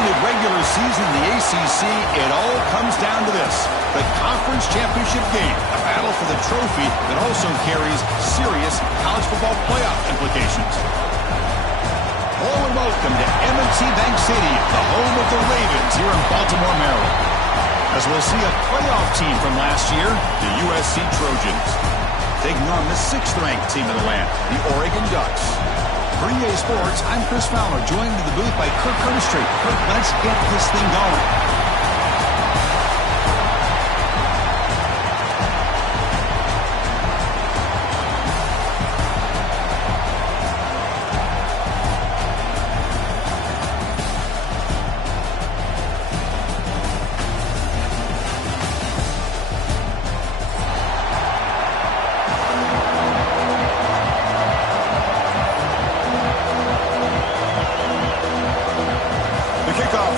competitive regular season in the ACC, it all comes down to this: the conference championship game, a battle for the trophy that also carries serious college football playoff implications. Hello and welcome to M&T Bank Stadium, the home of the Ravens here in Baltimore, Maryland. As we'll see a playoff team from last year, the USC Trojans, taking on the 6th-ranked team in the land, the Oregon Ducks. For EA Sports, I'm Chris Fowler, joined in the booth by Kirk Curtis. Kirk, let's get this thing going.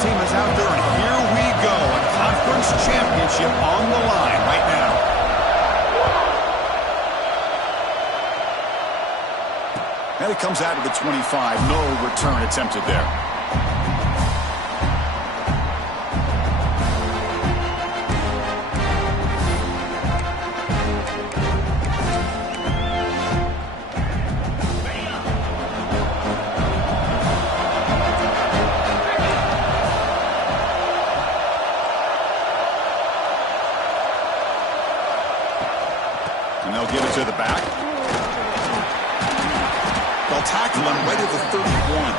Team is out there, and here we go. A conference championship on the line right now. And it comes out of the 25. No return attempted there. And they'll give it to the back. They'll tackle him right at the 31.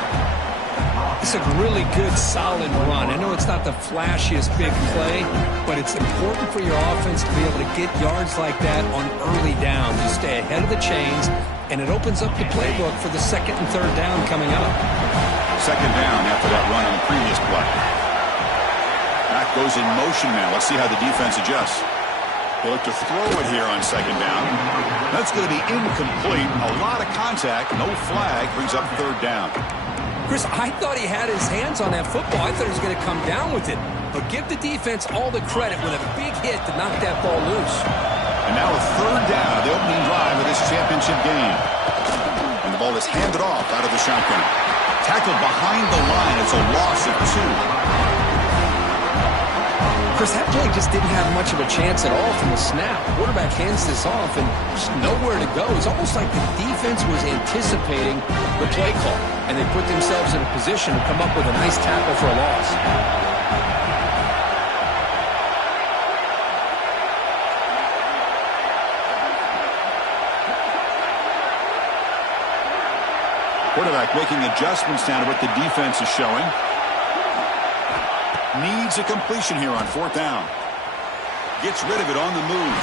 It's a really good, solid run. I know it's not the flashiest big play, but it's important for your offense to be able to get yards like that on early down. You stay ahead of the chains, and it opens up the playbook for the 2nd and 3rd down coming up. 2nd down after that run on the previous play. Back goes in motion now. Let's see how the defense adjusts. They look to throw it here on 2nd down. That's going to be incomplete. A lot of contact. No flag. Brings up 3rd down. Chris, I thought he had his hands on that football. I thought he was going to come down with it. But give the defense all the credit with a big hit to knock that ball loose. And now a 3rd down of the opening drive of this championship game. And the ball is handed off out of the shotgun. Tackled behind the line. It's a loss of 2. Chris, that play just didn't have much of a chance at all from the snap. Quarterback hands this off and just nowhere to go. It's almost like the defense was anticipating the play call, and they put themselves in a position to come up with a nice tackle for a loss. Quarterback making adjustments down to what the defense is showing. Needs a completion here on 4th down. Gets rid of it on the move.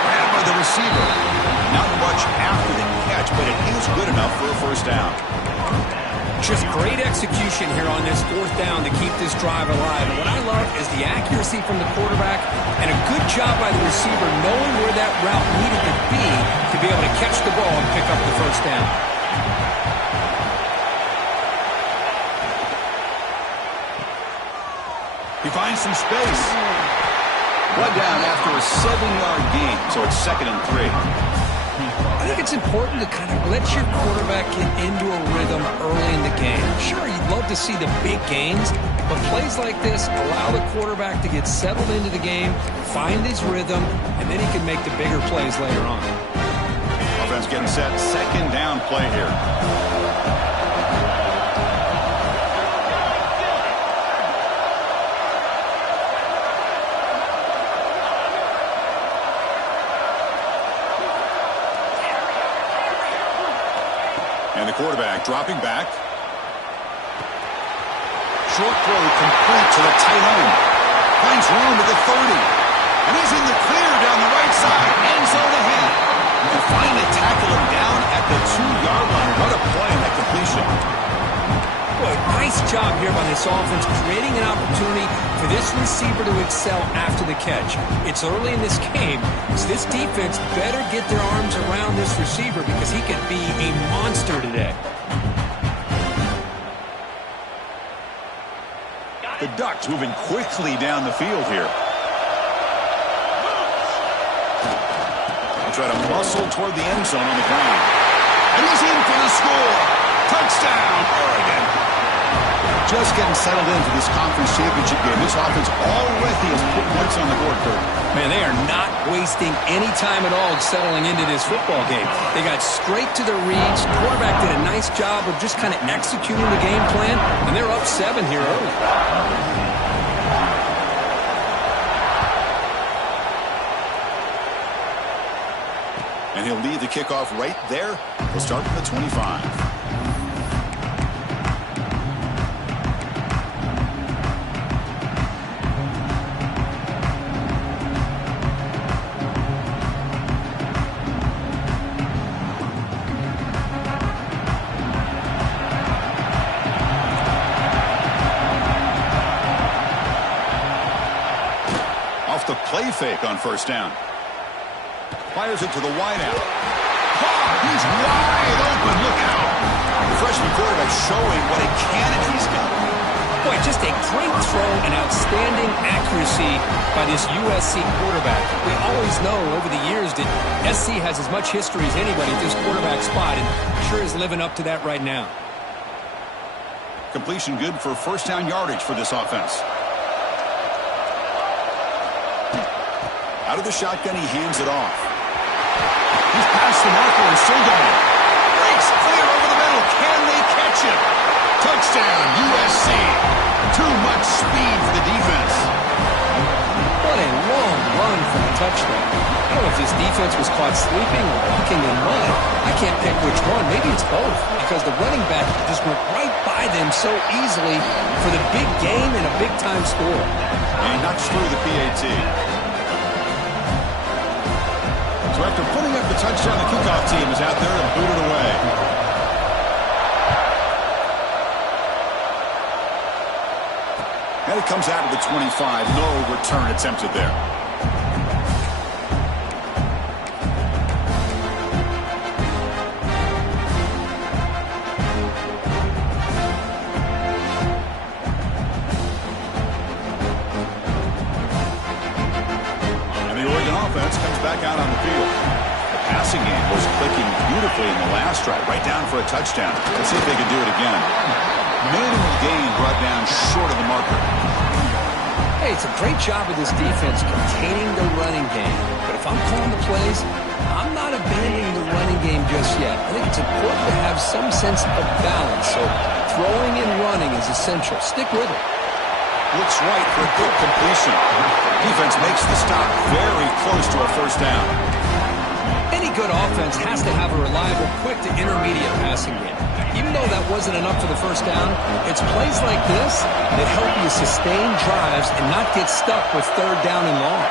Grabbed by the receiver. Not much after the catch, but it is good enough for a 1st down. Just great execution here on this 4th down to keep this drive alive. And what I love is the accuracy from the quarterback and a good job by the receiver knowing where that route needed to be able to catch the ball and pick up the 1st down. He finds some space. One down after a 7-yard gain, so it's 2nd and 3. I think it's important to kind of let your quarterback get into a rhythm early in the game. Sure, you'd love to see the big gains, but plays like this allow the quarterback to get settled into the game, find his rhythm, and then he can make the bigger plays later on. Offense getting set. 2nd down play here. And the quarterback dropping back. Short throw complete to the tight end. Finds room at the 30. And he's in the clear down the right side. End zone ahead. And finally tackle him down at the 2-yard line. What a play on that completion. Boy, nice job here by this offense, creating an opportunity for this receiver to excel after the catch. It's early in this game, so this defense better get their arms around this receiver because he could be a monster today. The Ducks moving quickly down the field here. They try to muscle toward the end zone on the ground. And he's in for the score. Touchdown, Oregon. Just getting settled into this conference championship game. This offense already has put points on the board, Kurt. Man, they are not wasting any time at all settling into this football game. They got straight to their reads. Quarterback did a nice job of just kind of executing the game plan, and they're up 7 here early. And he'll lead the kickoff right there. He'll start from the 25. Off the play fake on first down. Fires it to the wideout. Oh, he's wide open. Look out. The freshman quarterback showing what a cannon he's got. Boy, just a great throw and outstanding accuracy by this USC quarterback. We always know over the years that SC has as much history as anybody at this quarterback spot, and sure is living up to that right now. Completion good for first down yardage for this offense. Out of the shotgun, he hands it off. He's past the marker and still going. Breaks clear over the middle. Can they catch him? Touchdown, USC. Too much speed for the defense. What a long run for the touchdown. I don't know if this defense was caught sleeping or walking in mud. I can't pick which one. Maybe it's both, because the running back just went right by them so easily for the big game and a big-time score. And he knocks through the PAT. So after putting up the touchdown, the kickoff team is out there and booted away. And it comes out of the 25. No return attempted there. And the Oregon offense comes back out on the field. The passing game was clicking beautifully in the last drive, right down for a touchdown. Let's see if they can do it again. Minimal gain brought down short of the marker. Hey, it's a great job of this defense containing the running game. But if I'm calling the plays, I'm not abandoning the running game just yet. I think it's important to have some sense of balance. So throwing and running is essential. Stick with it. Looks right for a good completion. Defense makes the stop very close to a first down. Any good offense has to have a reliable, quick to intermediate passing game. Even though that wasn't enough for the first down, it's plays like this that help you sustain drives and not get stuck with third down and long.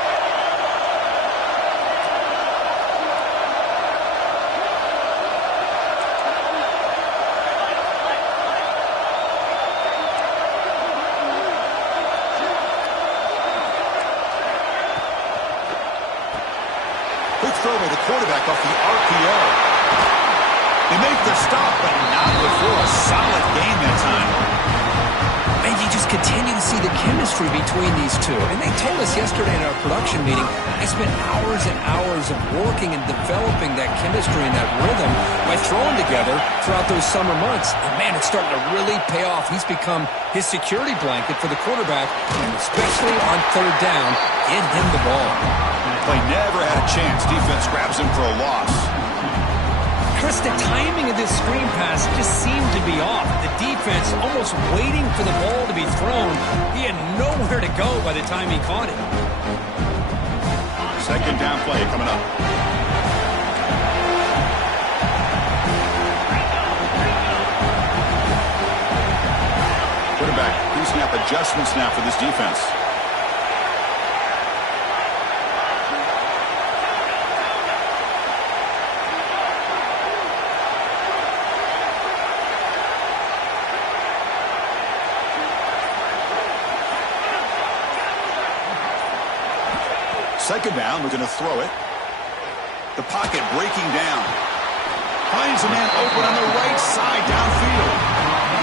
Quick throw by the quarterback off the RPO. They make the stop, but not before a solid game that time. And you just continue to see the chemistry between these two. And they told us yesterday in our production meeting, they spent hours and hours of working and developing that chemistry and that rhythm by throwing together throughout those summer months. And man, it's starting to really pay off. He's become his security blanket for the quarterback, and especially on third down, get him the ball. Play never had a chance. Defense grabs him for a loss. Chris, the timing of this screen pass just seemed to be off. The defense almost waiting for the ball to be thrown. He had nowhere to go by the time he caught it. Second down play coming up. Quarterback, pre-snap adjustments now for this defense. Second down, we're going to throw it. The pocket breaking down. Finds a man open on the right side downfield.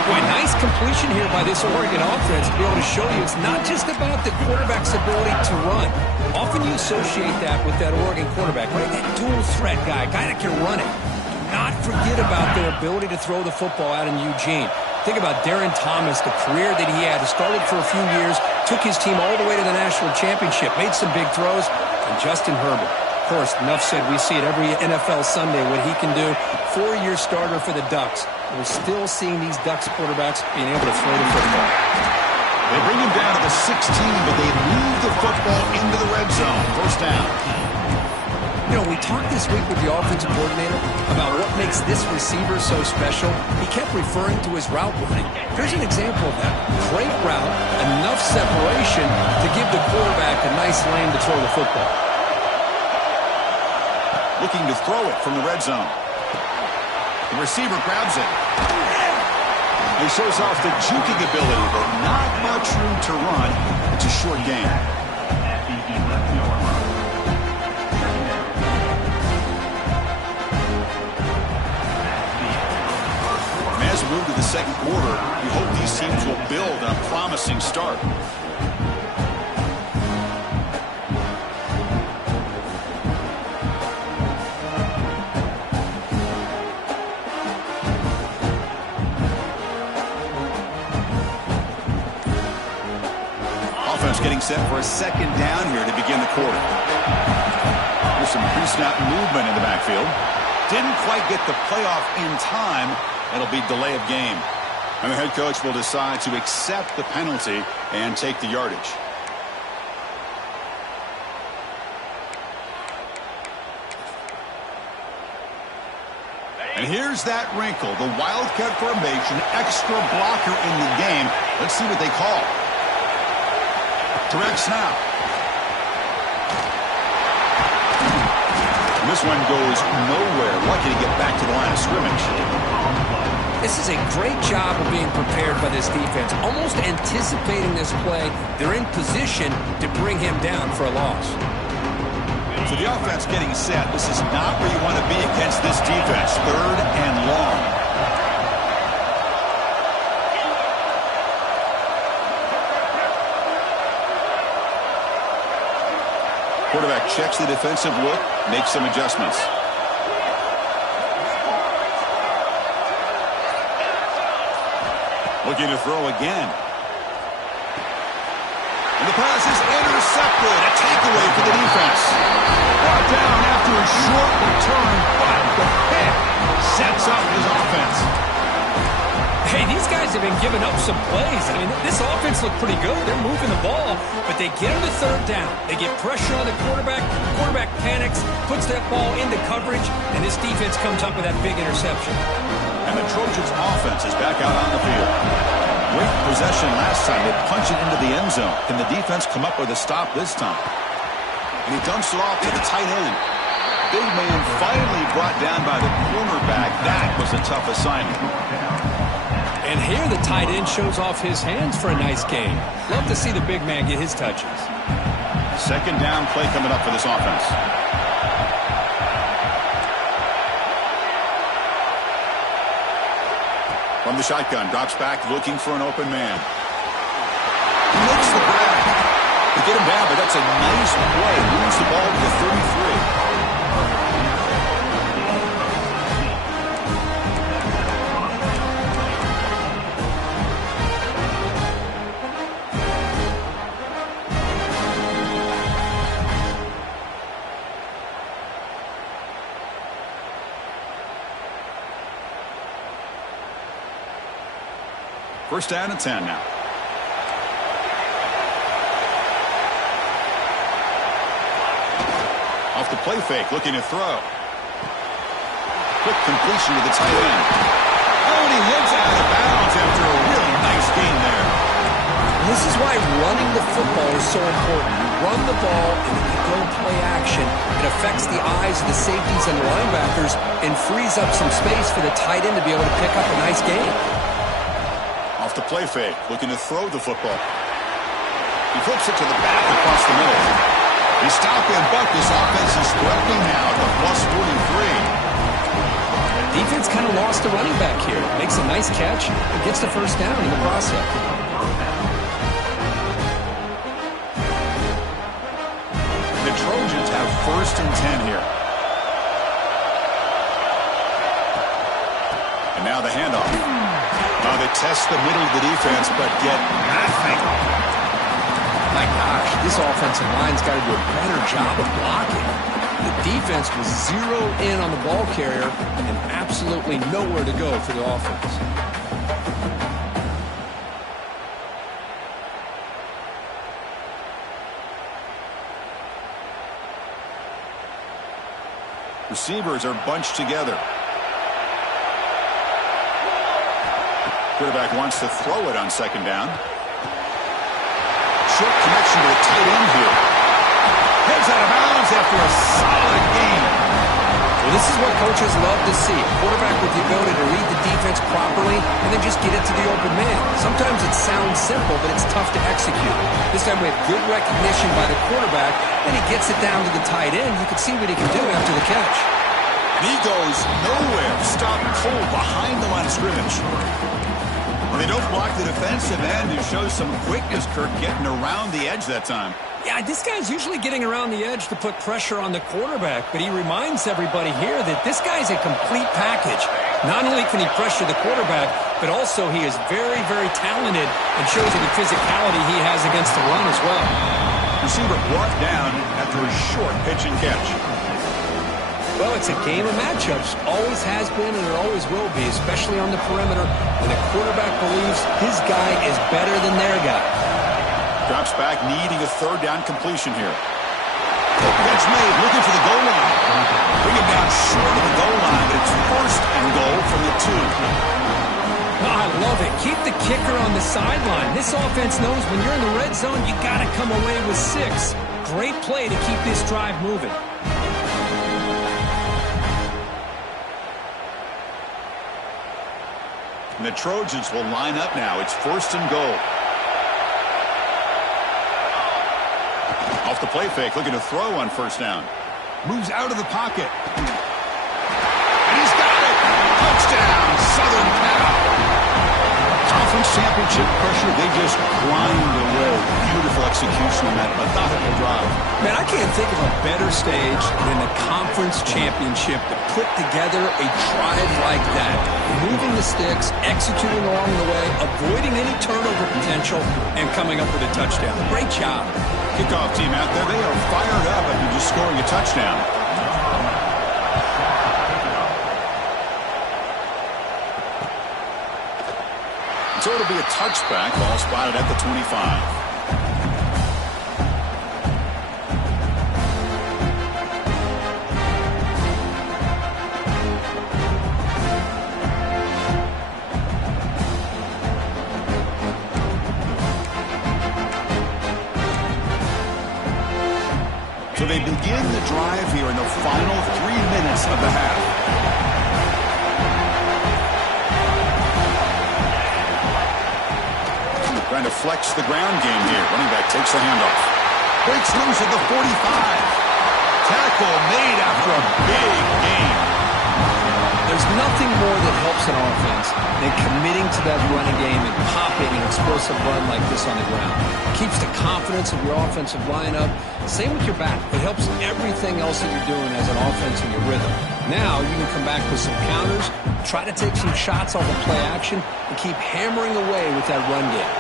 Boy, nice completion here by this Oregon offense to be able to show you it's not just about the quarterback's ability to run. Often you associate that with that Oregon quarterback, right? That dual threat guy that can run it. Do not forget about their ability to throw the football out in Eugene. Think about Darren Thomas, the career that he had. He started for a few years, took his team all the way to the national championship, made some big throws, and Justin Herbert. Of course, enough said, we see it every NFL Sunday what he can do. 4-year starter for the Ducks. We're still seeing these Ducks quarterbacks being able to throw the football. They bring him down to the 16, but they move the football into the red zone. First down. You know, we talked this week with the offensive coordinator about what makes this receiver so special. He kept referring to his route running. Here's an example of that. Great route, enough separation to give the quarterback a nice lane to throw the football. Looking to throw it from the red zone. The receiver grabs it. He shows off the juking ability, but not much room to run. It's a short game. As we move to the second quarter, we hope these teams will build on a promising start. Offense getting set for a second down here to begin the quarter. There's some pre-snap movement in the backfield. Didn't quite get the playoff in time. It'll be delay of game. And the head coach will decide to accept the penalty and take the yardage. And here's that wrinkle. The Wildcat formation, extra blocker in the game. Let's see what they call. Direct snap. And this one goes nowhere. Lucky to get back to the line of scrimmage. This is a great job of being prepared by this defense. Almost anticipating this play. They're in position to bring him down for a loss. So the offense getting set. This is not where you want to be against this defense. Third and long. Quarterback checks the defensive look, makes some adjustments. Looking to throw again. And the pass is intercepted. A takeaway for the defense. Brought down after a short return, but the pick sets up his offense. Hey, these guys have been giving up some plays. I mean, this offense looked pretty good. They're moving the ball, but they get him to third down. They get pressure on the quarterback. Quarterback panics, puts that ball into coverage, and this defense comes up with that big interception. And the Trojans' offense is back out on the field. Great possession last time. They punch it into the end zone. Can the defense come up with a stop this time? And he dumps it off to the tight end. Big man finally brought down by the cornerback. That was a tough assignment. And here the tight end shows off his hands for a nice game. Love to see the big man get his touches. Second down play coming up for this offense. From the shotgun, drops back looking for an open man. He makes the grab. They get him down, but that's a nice play. Moves the ball to the 33. First down and 10 now. Off the play fake, looking to throw. Quick completion to the tight end. Oh, and he hits out of bounds after a really nice gain there. This is why running the football is so important. You run the ball and then you go play action. It affects the eyes of the safeties and the linebackers and frees up some space for the tight end to be able to pick up a nice gain. Off the play fake, looking to throw the football. He flips it to the back across the middle. He's stopping, but this offense is threatening now at the plus 43. Defense kind of lost the running back here. Makes a nice catch and gets the first down in the process. The Trojans have first and 10 here. And now the handoff. The test the middle of the defense, but get nothing. My gosh, this offensive line's got to do a better job of blocking. The defense was zeroed in on the ball carrier and absolutely nowhere to go for the offense. Receivers are bunched together. Quarterback wants to throw it on second down. Short connection to the tight end here. Heads out of bounds after a solid game. Well, this is what coaches love to see. A quarterback with the ability to read the defense properly and then just get it to the open man. Sometimes it sounds simple, but it's tough to execute. This time we have good recognition by the quarterback, and he gets it down to the tight end. You can see what he can do after the catch. And he goes nowhere. Stopped cold behind the line of scrimmage. Well, they don't block the defensive end, who shows some quickness, Kirk, getting around the edge that time. Yeah, this guy's usually getting around the edge to put pressure on the quarterback, but he reminds everybody here that this guy's a complete package. Not only can he pressure the quarterback, but also he is very, very talented and shows you the physicality he has against the run as well. Receiver brought down after a short pitch and catch. Well, it's a game of matchups. Always has been and it always will be, especially on the perimeter, when the quarterback believes his guy is better than their guy. Drops back, needing a third down completion here. Catch made, looking for the goal line. Bring it down short of the goal line, but it's first and goal from the 2. Oh, I love it. Keep the kicker on the sideline. This offense knows when you're in the red zone, you got to come away with 6. Great play to keep this drive moving. And the Trojans will line up now. It's first and goal. Off the play fake, looking to throw on first down. Moves out of the pocket. And he's got it. Touchdown, Southern Cal. Conference championship pressure, they just grind away. Beautiful execution on that methodical drive. Man, I can't think of a better stage than the conference championship to put together a drive like that. Moving the sticks, executing along the way, avoiding any turnover potential, and coming up with a touchdown. Great job. Kickoff team out there, they are fired up after just scoring a touchdown. So it'll be a touchback, ball spotted at the 25. So they begin the drive here in the final 3 minutes of the half. Trying to flex the ground game here. Running back takes the handoff. Breaks loose at the 45. Tackle made after a big game. There's nothing more that helps an offense than committing to that running game and popping an explosive run like this on the ground. It keeps the confidence of your offensive lineup. Same with your back. It helps everything else that you're doing as an offense in your rhythm. Now you can come back with some counters, try to take some shots off of play action, and keep hammering away with that run game.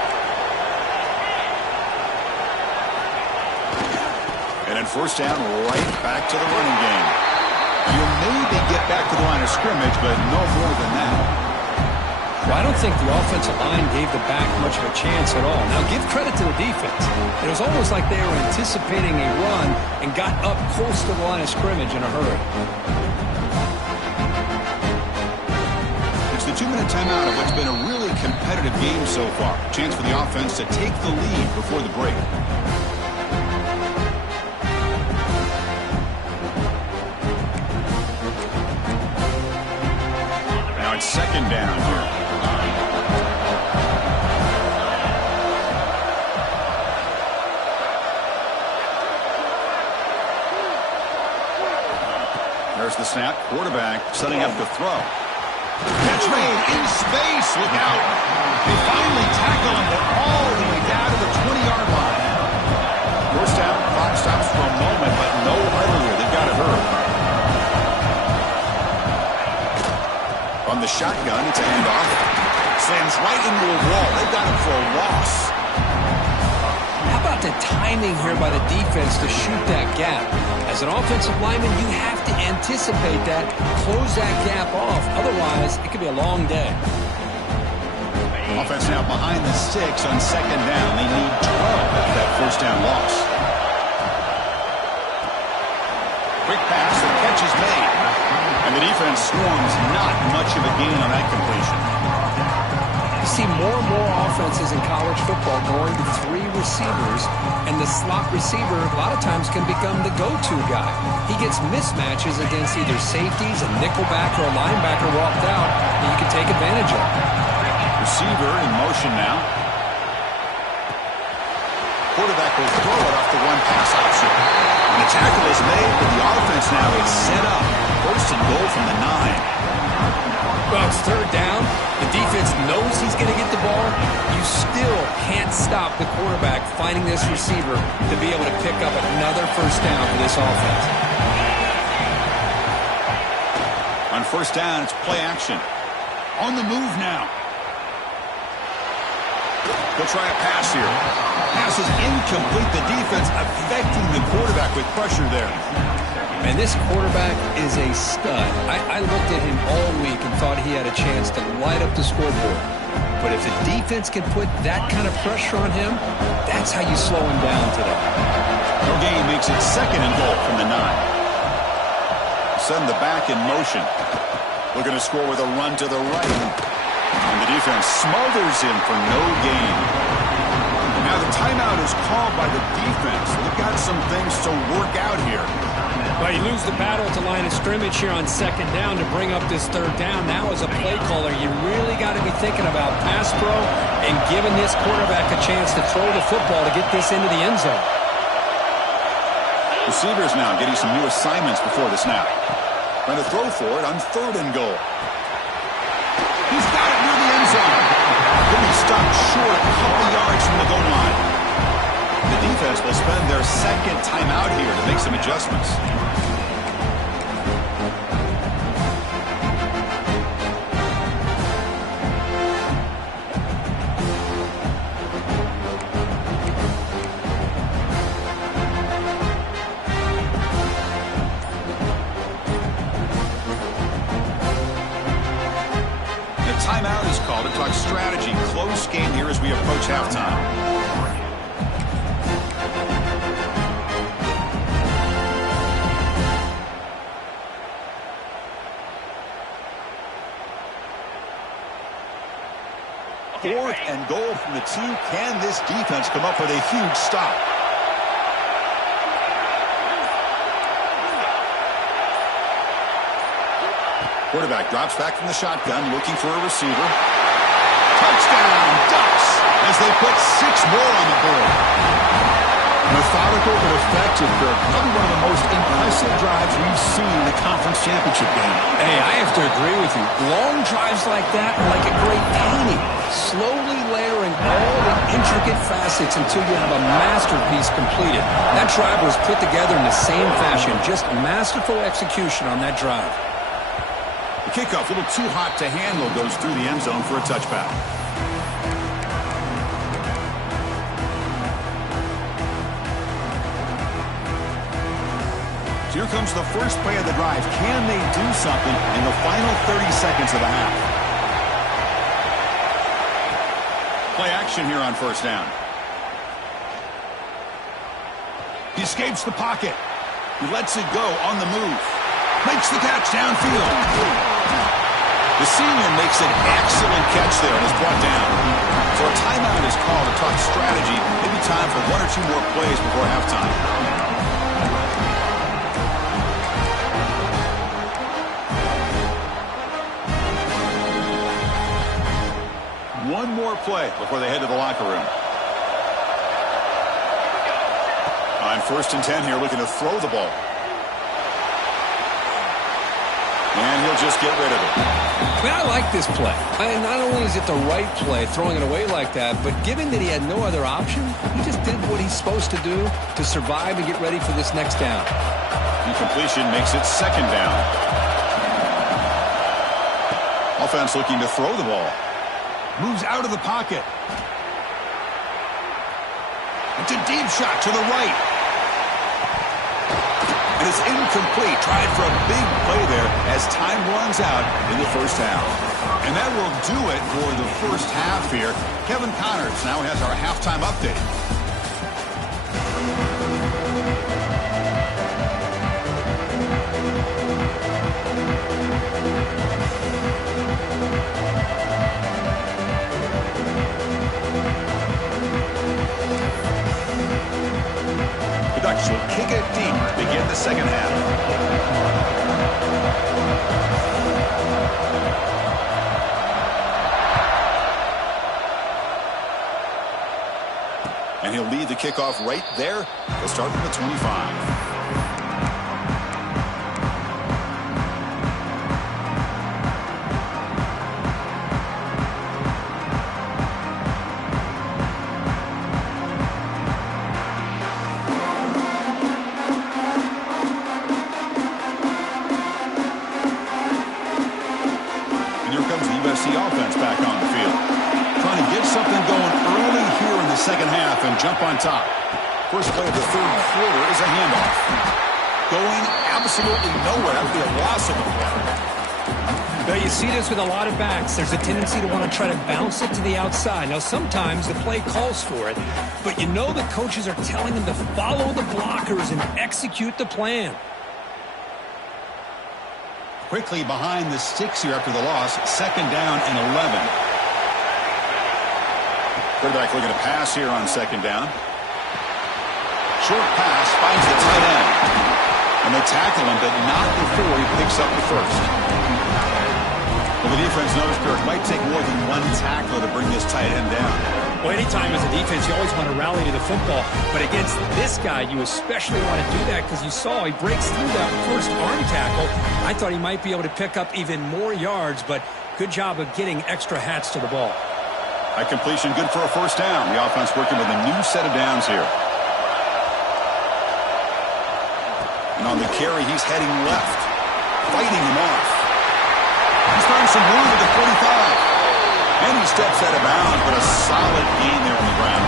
And then first down, right back to the running game. You maybe get back to the line of scrimmage, but no more than that. Well, I don't think the offensive line gave the back much of a chance at all. Now, give credit to the defense. It was almost like they were anticipating a run and got up close to the line of scrimmage in a hurry. It's the 2-minute timeout of what's been a really competitive game so far. Chance for the offense to take the lead before the break. Second down here. There's the snap. Quarterback setting up to throw. Catch made in space. Look out. They finally tackle him. They're all the way down to the 20-yard line. First down. Clock stops for a moment, but no earlier. They've got it hurt. On the shotgun, it's a handoff. slams right into a wall. They've got him for a loss. How about the timing here by the defense to shoot that gap? As an offensive lineman, you have to anticipate that, close that gap off. Otherwise, it could be a long day. Offense now behind the 6 on second down. They need 12 after that first down loss. Quick pass, the catch is made. And the defense swarms, not much of a gain on that completion. You see more and more offenses in college football going to 3 receivers, and the slot receiver a lot of times can become the go-to guy. He gets mismatches against either safeties, a nickelback, or a linebacker walked out, and you can take advantage of it. Receiver in motion now. Quarterback will throw it off the one-pass option. And the tackle is made, but the offense now is set up. First and goal from the 9. Well, it's third down. The defense knows he's going to get the ball. You still can't stop the quarterback finding this receiver to be able to pick up another first down for this offense. On first down, it's play action. On the move now. He'll try a pass here. Pass is incomplete. The defense affecting the quarterback with pressure there. And this quarterback is a stud. I looked at him all week and thought he had a chance to light up the scoreboard. But if the defense can put that kind of pressure on him, that's how you slow him down today. No gain makes it second and goal from the 9. Send the back in motion. Looking to score with a run to the right. And the defense smothers him for no gain. Now the timeout is called by the defense. They've got some things to work out here. Well, you lose the battle at the line of scrimmage here on second down to bring up this third down. Now as a play caller, you really got to be thinking about pass pro and giving this quarterback a chance to throw the football to get this into the end zone. Receivers now getting some new assignments before the snap. Trying to throw for it on third and goal. He's got it near the end zone. Then he stopped short a couple yards from the goal line. The defense will spend their second timeout here to make some adjustments. Timeout is called to talk strategy. Close game here as we approach halftime. Fourth and goal from the 2. Can this defense come up with a huge stop? Quarterback drops back from the shotgun, looking for a receiver. Touchdown, Ducks, as they put 6 more on the board. Methodical but effective, Kirk. Probably one of the most impressive drives we've seen in the conference championship game. Hey, I have to agree with you. Long drives like that are like a great painting. Slowly layering all the intricate facets until you have a masterpiece completed. That drive was put together in the same fashion. Just masterful execution on that drive. The kickoff, a little too hot to handle, goes through the end zone for a touchback. So here comes the first play of the drive. Can they do something in the final 30 seconds of the half? Play action here on first down. He escapes the pocket. He lets it go on the move. Makes the catch downfield. The senior makes an excellent catch there and is brought down. So a timeout is called to talk strategy. Maybe time for 1 or 2 more plays before halftime. One more play before they head to the locker room. On first and 10 here, looking to throw the ball. And he'll just get rid of it. I like this play. Not only is it the right play, throwing it away like that, but given that he had no other option, he just did what he's supposed to do to survive and get ready for this next down. Incompletion makes it second down. Offense looking to throw the ball. Moves out of the pocket. It's a deep shot to the right. And it's incomplete. Tried for a big play there as time runs out in the first half. And that will do it for the first half here. Kevin Connors now has our halftime update. The Ducks will kick it deep to begin the second half. And he'll lead the kickoff right there. He'll start from the 25. And here comes the USC offense back on the field. Trying to get something going early here in the second half and jump on top. First play of the third quarter is a handoff. Going absolutely nowhere. That would be a loss of the play. Well, you see this with a lot of backs. There's a tendency to want to try to bounce it to the outside. Now, sometimes the play calls for it, but you know the coaches are telling them to follow the blockers and execute the plan. Quickly behind the sticks here after the loss. Second down and 11. Quarterback looking to pass here on second down. Short pass finds the tight end. And they tackle him, but not before he picks up the first. Well, the defense knows it might take more than one tackler to bring this tight end down. Well, anytime as a defense, you always want to rally to the football. But against this guy, you especially want to do that because you saw he breaks through that first arm tackle. I thought he might be able to pick up even more yards, but good job of getting extra hats to the ball. A completion good for a first down. The offense working with a new set of downs here. And on the carry, he's heading left, fighting him off. He's throwing some room at the 45. And he steps out of bounds, but a solid gain there on the ground.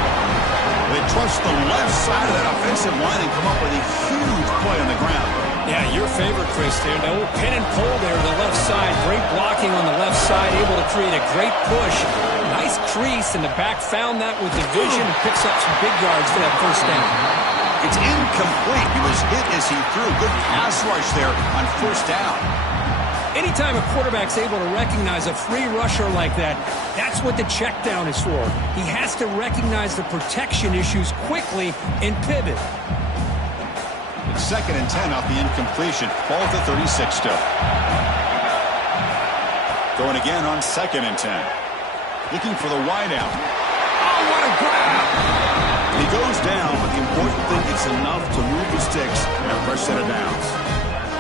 They trust the left side of that offensive line and come up with a huge play on the ground. Yeah, your favorite, Chris, there. The old pin and pull there on the left side. Great blocking on the left side, able to create a great push. Nice crease, and the back found that with the vision and picks up some big yards for that first down. It's incomplete. He was hit as he threw. Good pass rush there on first down. Anytime a quarterback's able to recognize a free rusher like that, that's what the check down is for. He has to recognize the protection issues quickly and pivot. It's 2nd and 10 off the incompletion. Ball at the 36 still. Going again on 2nd and 10. Looking for the wideout. Oh, what a grab! He goes down, but the important thing is enough to move the sticks and a fresh set of downs.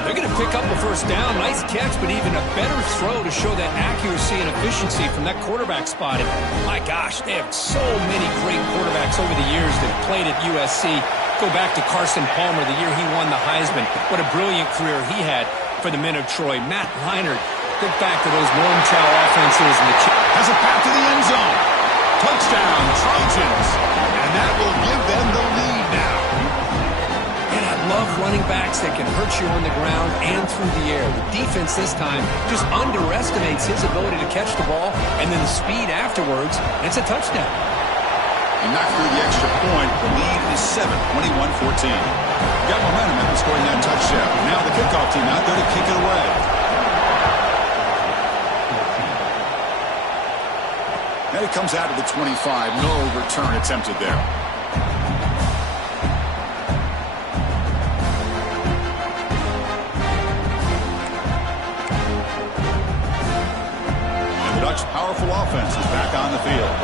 They're going to pick up the first down. Nice catch, but even a better throw to show that accuracy and efficiency from that quarterback spot. And my gosh, they have so many great quarterbacks over the years that played at USC. Go back to Carson Palmer, the year he won the Heisman. What a brilliant career he had for the men of Troy. Matt Leinart, think back to those Norm Chow offenses. And the has a path to the end zone. Touchdown, Trojans. And that will give them the lead now. And I love running backs that can hurt you on the ground and through the air. The defense this time just underestimates his ability to catch the ball, and then the speed afterwards, and it's a touchdown. And knocked through the extra point. The lead is 7, 21-14. Got momentum after scoring that touchdown. Now the kickoff team out there to kick it away. And it comes out to the 25. No return attempted there. And the Ducks' powerful offense is back on the field.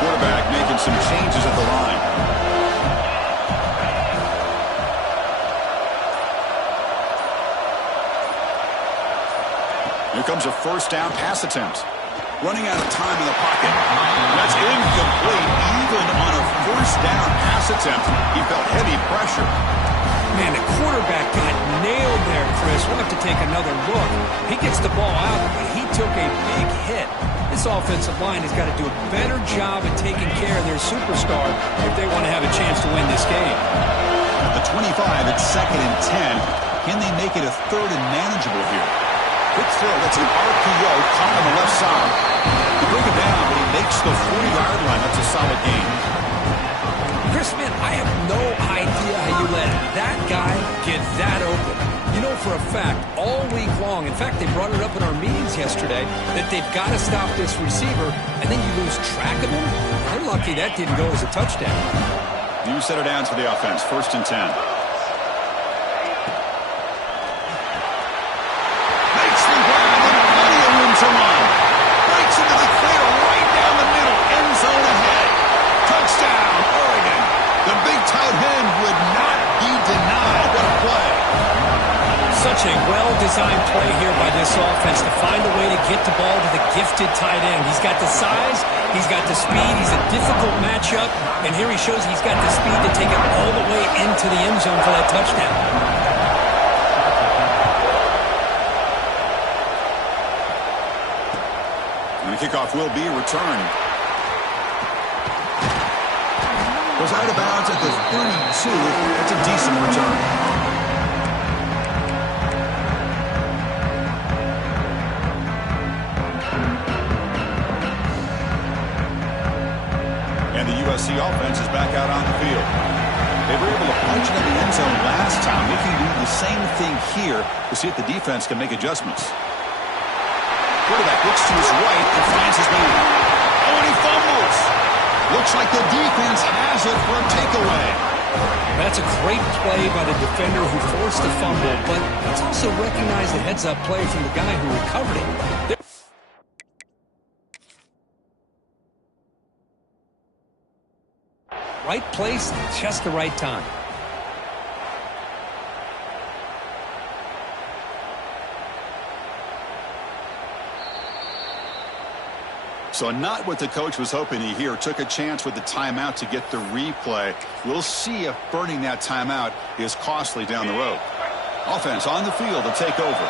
Quarterback making some changes at the line. Here comes a first down pass attempt. Running out of time in the pocket. That's incomplete. Even on a first down pass attempt, he felt heavy pressure. Man, the quarterback got nailed there, Chris. this. We'll have to take another look. He gets the ball out, but he took a big hit. This offensive line has got to do a better job at taking care of their superstar if they want to have a chance to win this game. At the 25, it's 2nd and 10. Can they make it a 3rd and manageable here? Quick throw. That's an RPO caught on the left side. They bring him down, but he makes the 40-yard line. That's a solid gain. Chris, man, I have no idea how you let that guy get that open. You know for a fact, all week long, in fact, they brought it up in our meetings yesterday, that they've got to stop this receiver, and then you lose track of him. They're lucky that didn't go as a touchdown. New center down to the offense, 1st and 10. Makes the grab and plenty of room to run. Breaks into the clear right down the middle, end zone ahead. Touchdown, Oregon. The big tight end would not be denied. What a play. Such a well-designed play here by this offense to find a way to get the ball to the gifted tight end. He's got the size, he's got the speed, he's a difficult matchup, and here he shows he's got the speed to take it all the way into the end zone for that touchdown. And the kickoff will be returned. Goes out of bounds at the 32. That's a decent return. And the USC offense is back out on the field. They were able to punch into the end zone last time. They can do the same thing here to see if the defense can make adjustments. Quarterback looks to his right and finds his man. Oh, and he fumbles. Looks like the defense has it for a takeaway. That's a great play by the defender who forced the fumble, but let's also recognize the heads-up play from the guy who recovered it. Right place, just the right time. So not what the coach was hoping to hear. Took a chance with the timeout to get the replay. We'll see if burning that timeout is costly down the road. Offense on the field to take over.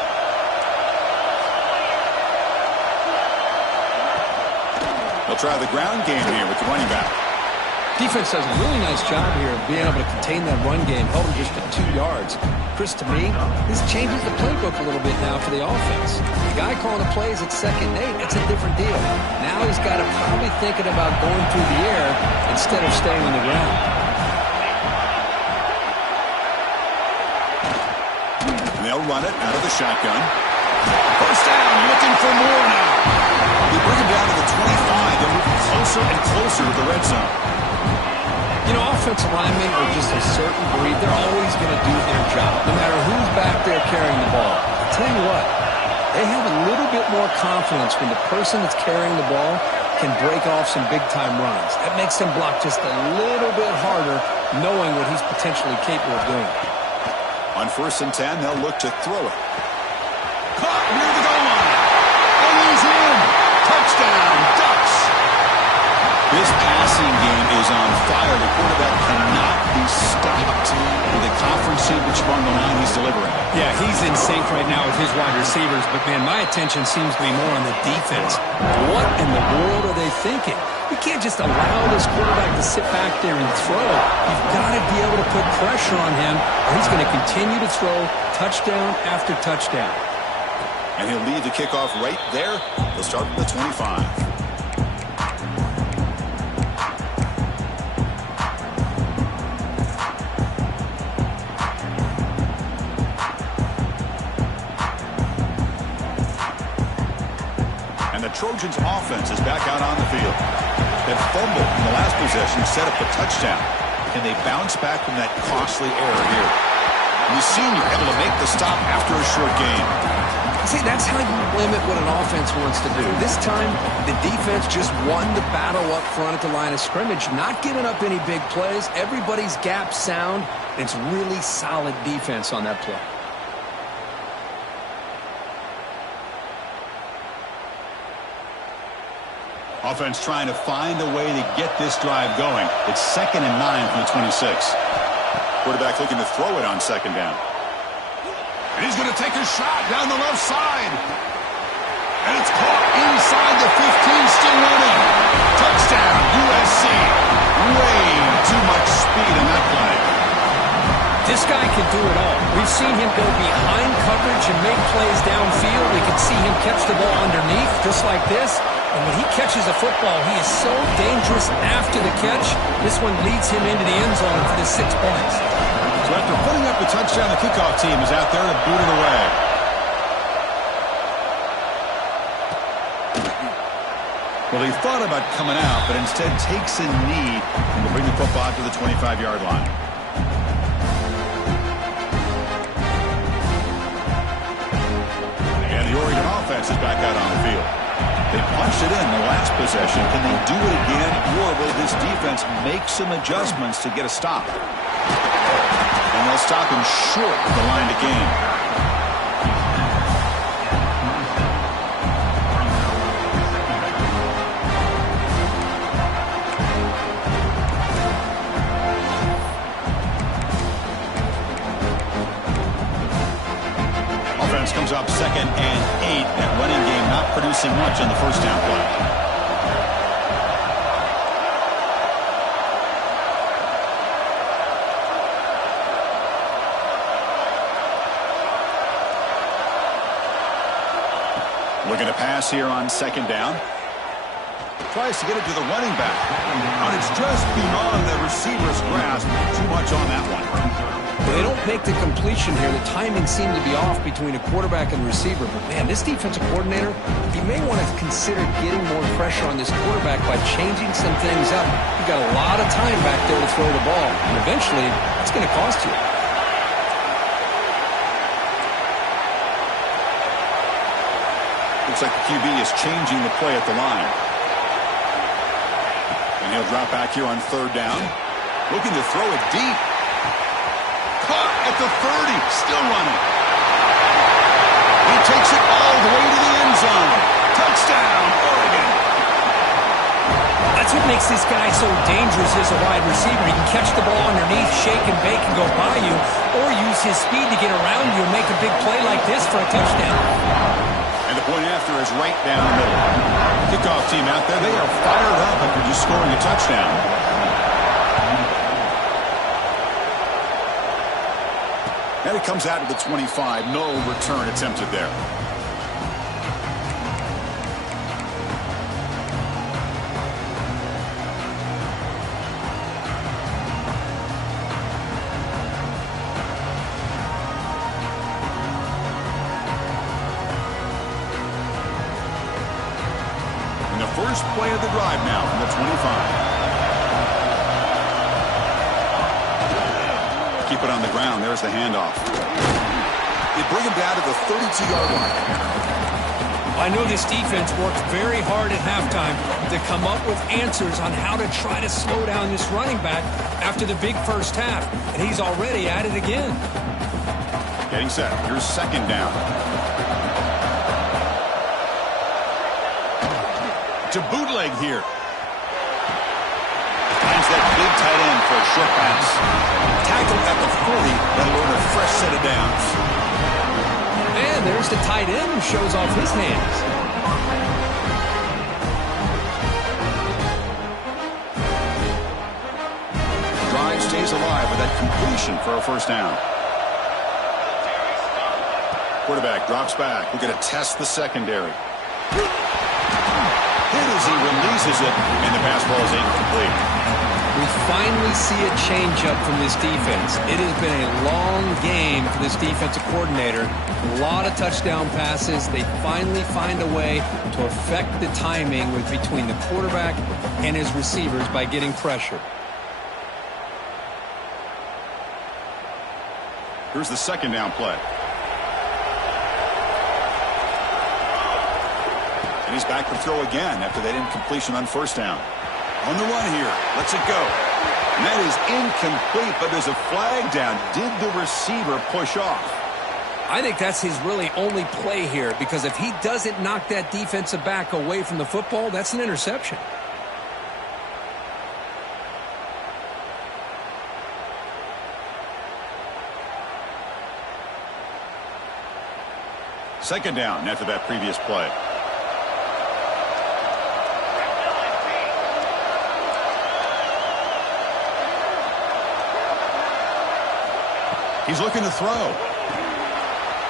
They'll try the ground game here with the running back. Defense does a really nice job here of being able to contain that run game, held him just to 2 yards. Chris, to me, this changes the playbook a little bit now for the offense. The guy calling the plays at 2nd and 8, that's a different deal. Now he's got to probably thinking about going through the air instead of staying on the ground. And they'll run it out of the shotgun. First down, looking for more now. They bring him down to the 25. They're moving closer and closer to the red zone. You know, offensive linemen are just a certain breed. They're always going to do their job, no matter who's back there carrying the ball. I'll tell you what, they have a little bit more confidence when the person that's carrying the ball can break off some big-time runs. That makes them block just a little bit harder, knowing what he's potentially capable of doing. On 1st and 10, they'll look to throw it. Caught near the goal line. And he's in. Touchdown, Ducks. This passing game is on fire. The quarterback cannot be stopped with a conference championship on the line he's delivering. Yeah, he's in sync right now with his wide receivers, but, man, my attention seems to be more on the defense. What in the world are they thinking? You can't just allow this quarterback to sit back there and throw. You've got to be able to put pressure on him, or he's going to continue to throw touchdown after touchdown. And he'll lead the kickoff right there. They'll start with the 25. And the Trojans' offense is back out on the field. That fumble in the last possession set up a touchdown. Can they bounce back from that costly error here? And the senior able to make the stop after a short game. See, that's how you limit what an offense wants to do. This time, the defense just won the battle up front at the line of scrimmage, not giving up any big plays. Everybody's gap sound. It's really solid defense on that play. Offense trying to find a way to get this drive going. It's 2nd and 9 from the 26. Quarterback looking to throw it on 2nd down. And he's going to take a shot down the left side. And it's caught inside the 15, still running. Touchdown, USC. Way too much speed in that play. This guy can do it all. We've seen him go behind coverage and make plays downfield. We can see him catch the ball underneath, just like this. And when he catches a football, he is so dangerous after the catch. This one leads him into the end zone for the 6 points. So after putting up the touchdown, the kickoff team is out there to boot it away. Well, he thought about coming out, but instead takes a knee and will bring the football out to the 25-yard line. And the Oregon offense is back out on the field. They punched it in the last possession. Can they do it again, or will this defense make some adjustments to get a stop? And they'll stop him short of the line to gain. Offense comes up 2nd and 8. That running game not producing much on the first down play. Looking to pass here on 2nd down. Tries to get it to the running back. And it's just beyond the receiver's grasp. Too much on that one. They don't make the completion here. The timing seemed to be off between a quarterback and receiver. But, man, this defensive coordinator, he may want to consider getting more pressure on this quarterback by changing some things up. You've got a lot of time back there to throw the ball. And eventually, it's going to cost you. Looks like the QB is changing the play at the line. And he'll drop back here on 3rd down. Looking to throw it deep. Caught at the 30. Still running. He takes it all the way to the end zone. Touchdown, Oregon. That's what makes this guy so dangerous as a wide receiver. He can catch the ball underneath, shake and bake and go by you, or use his speed to get around you and make a big play like this for a touchdown. And the point after is right down the middle. Kickoff team out there, they are fired up after just scoring a touchdown. And it comes out to the 25. No return attempted there. And the first play of the drive now from the 25. Keep it on the ground. There's the handoff. They bring him down to the 32-yard line. I know this defense worked very hard at halftime to come up with answers on how to try to slow down this running back after the big first half. And he's already at it again. Getting set. Here's 2nd down. To bootleg here. Finds that big tight end for a short pass. Tackled at the 40. That'll earn a fresh set of downs. And there's the tight end who shows off his hands. Drive stays alive with that completion for a first down. Quarterback drops back. We're going to test the secondary. Hit as he releases it, and the pass ball is incomplete. We finally see a change-up from this defense. It has been a long game for this defensive coordinator. A lot of touchdown passes. They finally find a way to affect the timing between the quarterback and his receivers by getting pressure. Here's the 2nd down play. And he's back to throw again after that incompletion on 1st down. On the run here. Lets it go. And that is incomplete, but there's a flag down. Did the receiver push off? I think that's his really only play here, because if he doesn't knock that defensive back away from the football, that's an interception. Second down after that previous play. He's looking to throw.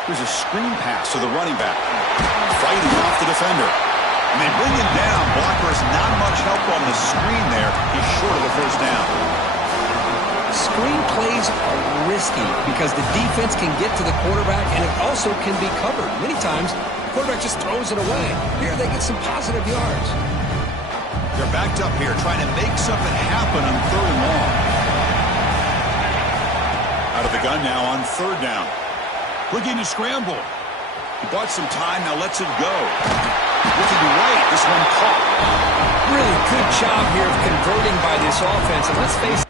Here's a screen pass to the running back. Fighting off the defender. And they bring him down. Blocker's not much help on the screen there. He's short of the first down. Screen plays are risky because the defense can get to the quarterback and it also can be covered. Many times, the quarterback just throws it away. Here they get some positive yards. They're backed up here trying to make something happen on 3rd and long. Out of the gun now on 3rd down. Looking to scramble. He bought some time, now lets it go. Looking to right, this one caught. Really good job here of converting by this offense. And let's face it.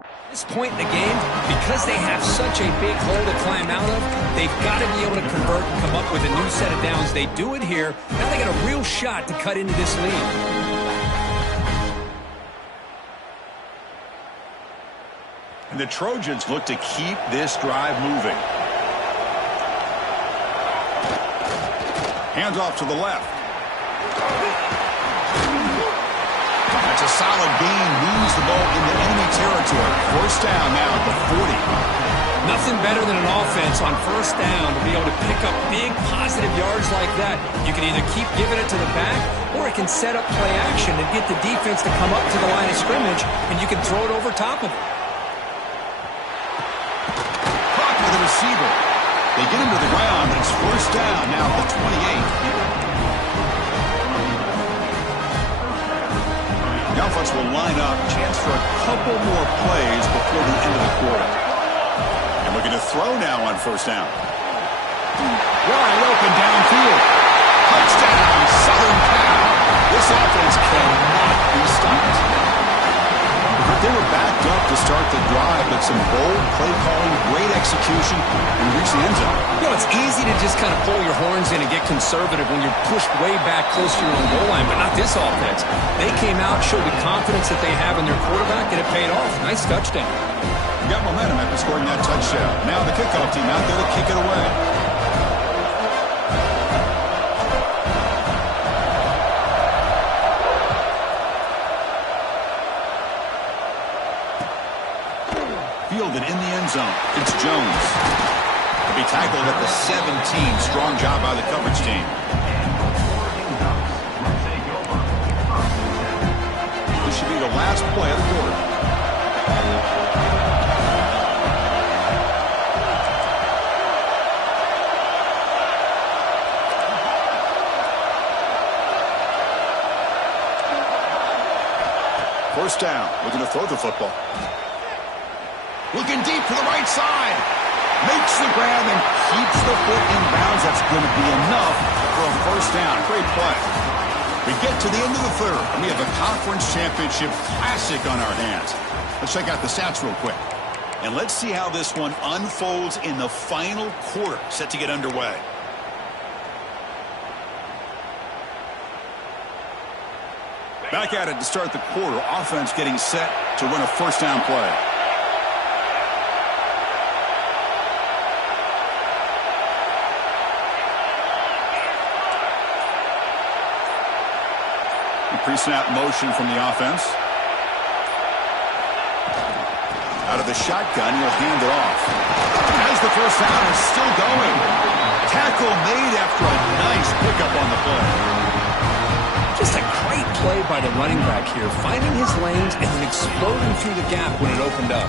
At this point in the game, because they have such a big hole to climb out of, they've got to be able to convert and come up with a new set of downs. They do it here. Now they got a real shot to cut into this lead. And the Trojans look to keep this drive moving. Hands off to the left. That's a solid gain. Moves the ball into enemy territory. First down now at the 40. Nothing better than an offense on first down to be able to pick up big positive yards like that. You can either keep giving it to the back, or it can set up play action and get the defense to come up to the line of scrimmage, and you can throw it over top of it. Caught by the receiver. They get him to the ground, and it's first down now at the 28. The offense will line up. Chance for a couple more plays before the end of the quarter. And looking to throw now on first down. Wide open downfield. Touchdown, Southern Cal. This offense cannot be stopped. But they were backed up to start the drive, but some bold play calling, great execution, and reach the end zone. You know, it's easy to just kind of pull your horns in and get conservative when you're pushed way back close to your own goal line, but not this offense. They came out, showed the confidence that they have in their quarterback, and it paid off. Nice touchdown. Got momentum after scoring that touchdown. Now the kickoff team out there to kick it away. Fielded in the end zone. It's Jones. He'll be tackled at the 17. Strong job by the coverage team. This should be the last play of the quarter. First down. Looking to throw the football. Looking deep to the right side. Makes the grab and keeps the foot in bounds. That's going to be enough for a first down. Great play. We get to the end of the third, and we have a conference championship classic on our hands. Let's check out the stats real quick. And let's see how this one unfolds in the final quarter, set to get underway. Back at it to start the quarter. Offense getting set to run a first down play. Pre-snap motion from the offense. Out of the shotgun, he'll hand it off. As the first down is still going. Tackle made after a nice pickup on the play. Just a great play by the running back here, finding his lanes and then exploding through the gap when it opened up.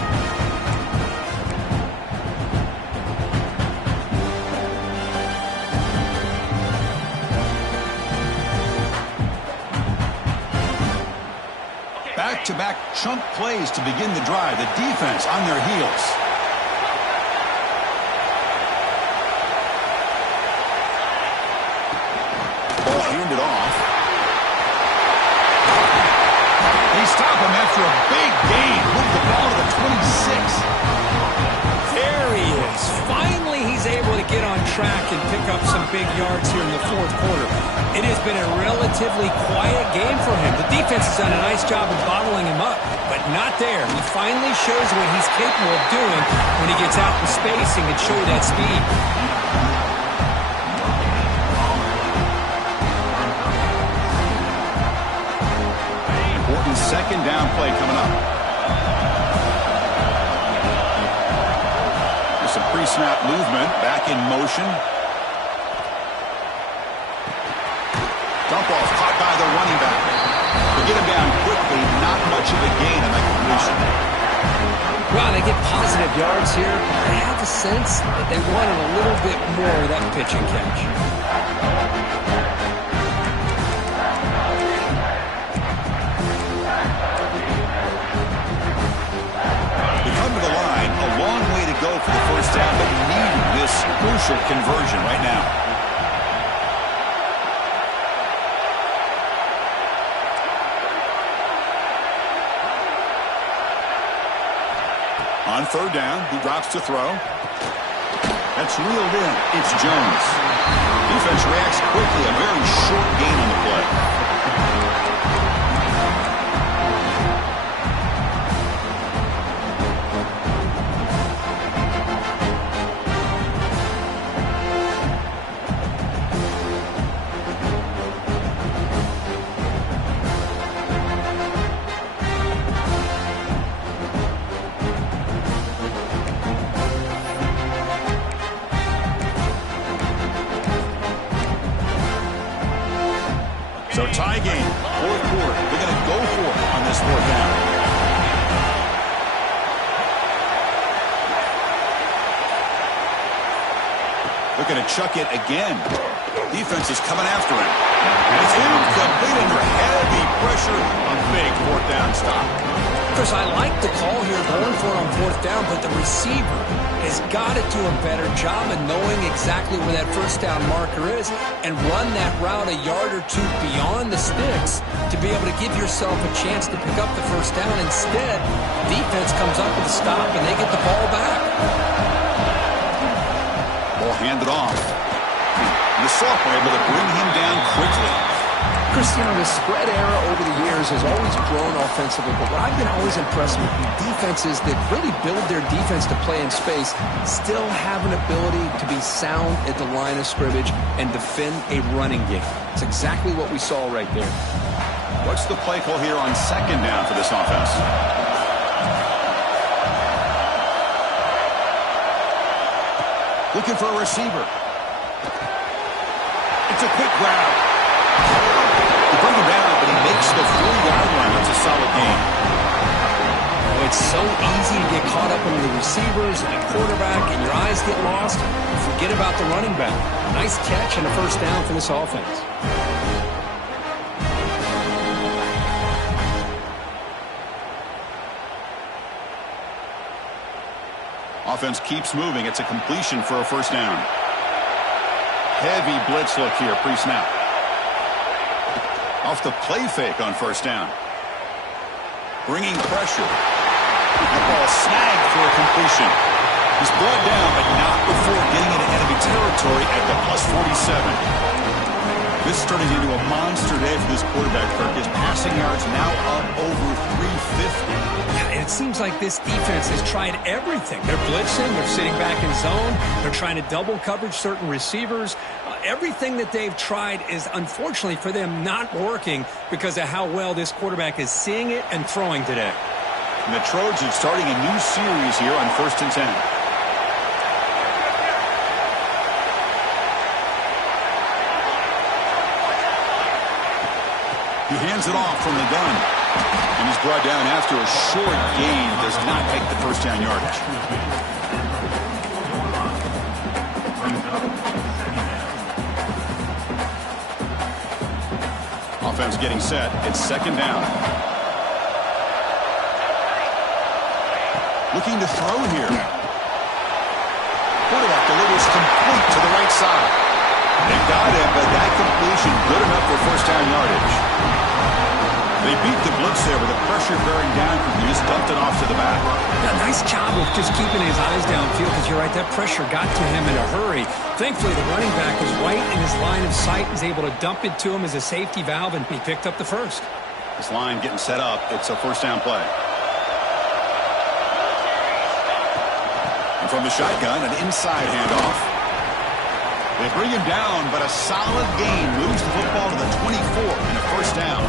Back-to-back chunk plays to begin the drive. The defense on their heels. Ball handed off. They stop him after a big gain. Move the ball to the 26. There he is. Finally, he's able to get on track and pick up some big yards here in the fourth quarter. It has been a relatively quiet game for him. The defense has done a nice job of bottling him up, but not there. He finally shows what he's capable of doing when he gets out in space and can show that speed. Important second down play coming up. There's some pre-snap movement. Back in motion. Dump off caught by the running back. They get him down quickly. Not much of a gain on that completion. Well, they get positive yards here. I have a sense that they wanted a little bit more of that pitch and catch. They come to the line. A long way to go for the first down, but needing this crucial conversion right now. On third down, he drops to throw. That's reeled in. It's Jones. Defense reacts quickly. A very short gain on the play. So tie game, fourth quarter. They're going to go for it on this fourth down. They're going to chuck it again. Defense is coming after him. And it's incomplete under heavy pressure. A big fourth down stop. Chris, I like the call here going for it on fourth down, but the receiver has got to do a better job of knowing exactly where that first down marker is and run that route a yard or two beyond the sticks to be able to give yourself a chance to pick up the first down. Instead, defense comes up with a stop and they get the ball back. Ball handed off. And the sophomore able to bring him down quickly. Cristiano, the spread era over the years has always grown offensively, but what I've been always impressed with defenses that really build their defense to play in space still have an ability to be sound at the line of scrimmage and defend a running game. It's exactly what we saw right there. What's the play call here on second down for this offense? Looking for a receiver. It's a quick grab. Bring him down, but he makes the 4-yard line. That's a solid gain. It's so easy to get caught up in the receivers and the quarterback, and your eyes get lost. Forget about the running back. Nice catch and a first down for this offense. Offense keeps moving. It's a completion for a first down. Heavy blitz look here, pre-snap. Off the play fake on first down. Bringing pressure. That ball snagged for a completion. He's brought down, but not before getting into enemy territory at the +47. This is turning into a monster day for this quarterback, Kirk. His passing yards now up over 350. Yeah, and it seems like this defense has tried everything. They're blitzing. They're sitting back in zone. They're trying to double coverage certain receivers. Everything that they've tried is, unfortunately for them, not working because of how well this quarterback is seeing it and throwing today. And the Trojans starting a new series here on 1st and 10. He hands it off from the gun. And he's brought down after a short gain. Does not make the first down yardage. Offense getting set. It's 2nd down. Looking to throw here. Quarterback delivers complete to the right side. They got him, but that completion good enough for first down yardage. They beat the blitz there with the pressure bearing down. He just dumped it off to the back. Yeah, nice job of just keeping his eyes downfield, because you're right, that pressure got to him in a hurry. Thankfully, the running back was right in his line of sight. He's able to dump it to him as a safety valve, and he picked up the first. This line getting set up. It's a first down play. And from the shotgun, an inside handoff. They bring him down, but a solid gain moves the football to the 24 and a first down.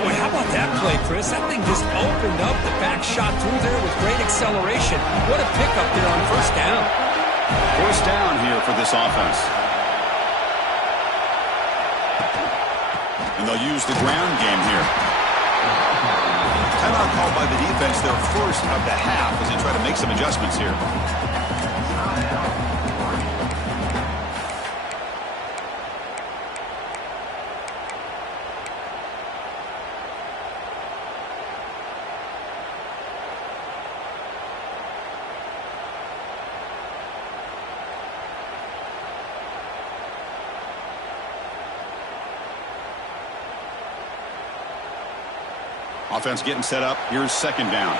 Boy, how about that play, Chris? That thing just opened up. The back shot through there with great acceleration. What a pickup there on first down. First down here for this offense. And they'll use the ground game here. Timeout called by the defense, their first of the half, as they try to make some adjustments here. Offense getting set up. Here's 2nd down.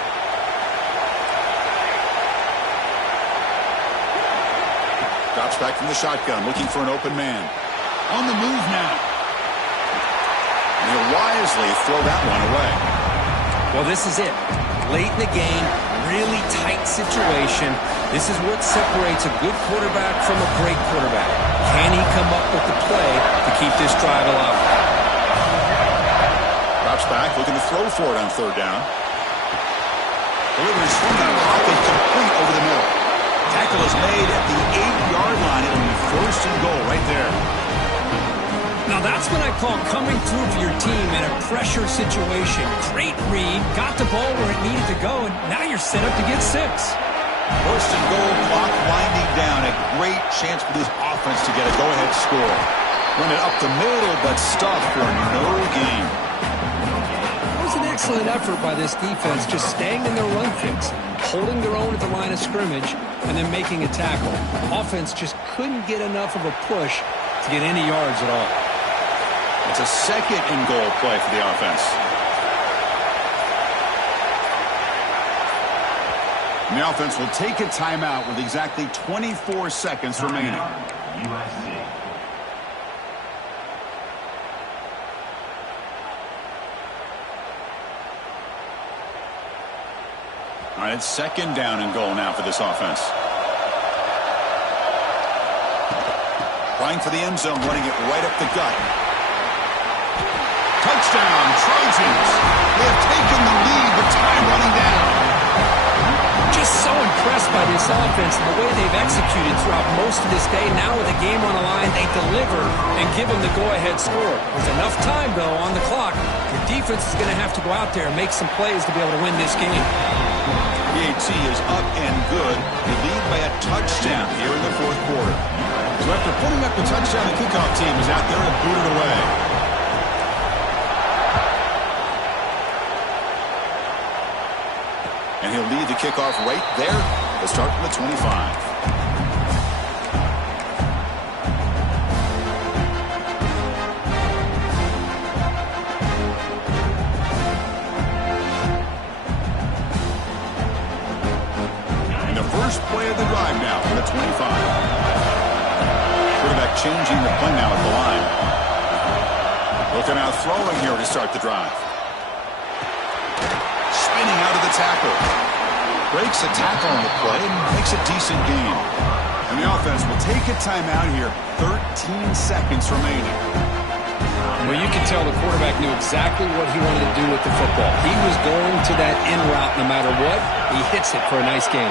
Drops back from the shotgun, looking for an open man. On the move now. And he'll wisely throw that one away. Well, this is it. Late in the game, really tight situation. This is what separates a good quarterback from a great quarterback. Can he come up with the play to keep this drive alive? Drops back, looking to throw for it on 3rd down. Delivers from the pocket, complete over the middle. Tackle is made at the 8-yard line. It'll be 1st and goal right there. Now that's what I call coming through for your team in a pressure situation. Great read, got the ball where it needed to go, and now you're set up to get 6. 1st and goal, clock winding down. A great chance for this offense to get a go-ahead score. Run it up the middle, but stuffed for no gain. An excellent effort by this defense, just staying in their run fix, holding their own at the line of scrimmage, and then making a tackle. Offense just couldn't get enough of a push to get any yards at all. It's a 2nd and goal play for the offense. And the offense will take a timeout with exactly 24 seconds remaining. USC. All right, it's 2nd down and goal now for this offense. Trying for the end zone, running it right up the gut. Touchdown, Trojans. They have taken the lead with time running down. Just so impressed by this offense and the way they've executed throughout most of this day. Now with the game on the line, they deliver and give them the go-ahead score. There's enough time, though, on the clock. Your defense is going to have to go out there and make some plays to be able to win this game. PAT is up and good. They lead by a touchdown here in the 4th quarter. So after putting up the touchdown, the kickoff team is out there to boot it away. And he'll lead the kickoff right there. They'll start from the 25. First play of the drive now from the 25. Quarterback changing the play now at the line. Looking out throwing here to start the drive. Spinning out of the tackle. Breaks a tackle on the play and makes a decent gain. And the offense will take a timeout here. 13 seconds remaining. Well, you can tell the quarterback knew exactly what he wanted to do with the football. He was going to that in route no matter what. He hits it for a nice gain.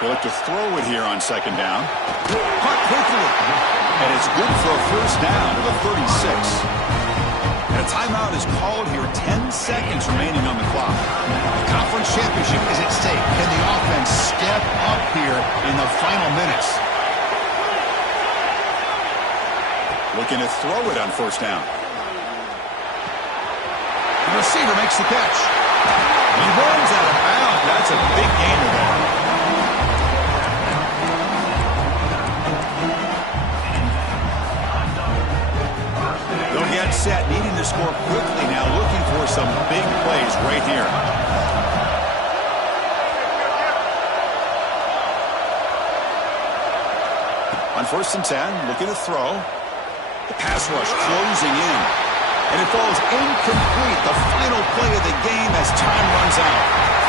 They look to throw it here on second down. Caught quickly. And it's good for a first down to the 36. And a timeout is called here. 10 seconds remaining on the clock. The conference championship is at stake. Can the offense step up here in the final minutes? Looking to throw it on first down. The receiver makes the catch. He runs out of bounds. That's a big gainer there. Get set, needing to score quickly now, looking for some big plays right here. On 1st and 10, looking to throw. The pass rush closing in. And it falls incomplete, the final play of the game as time runs out.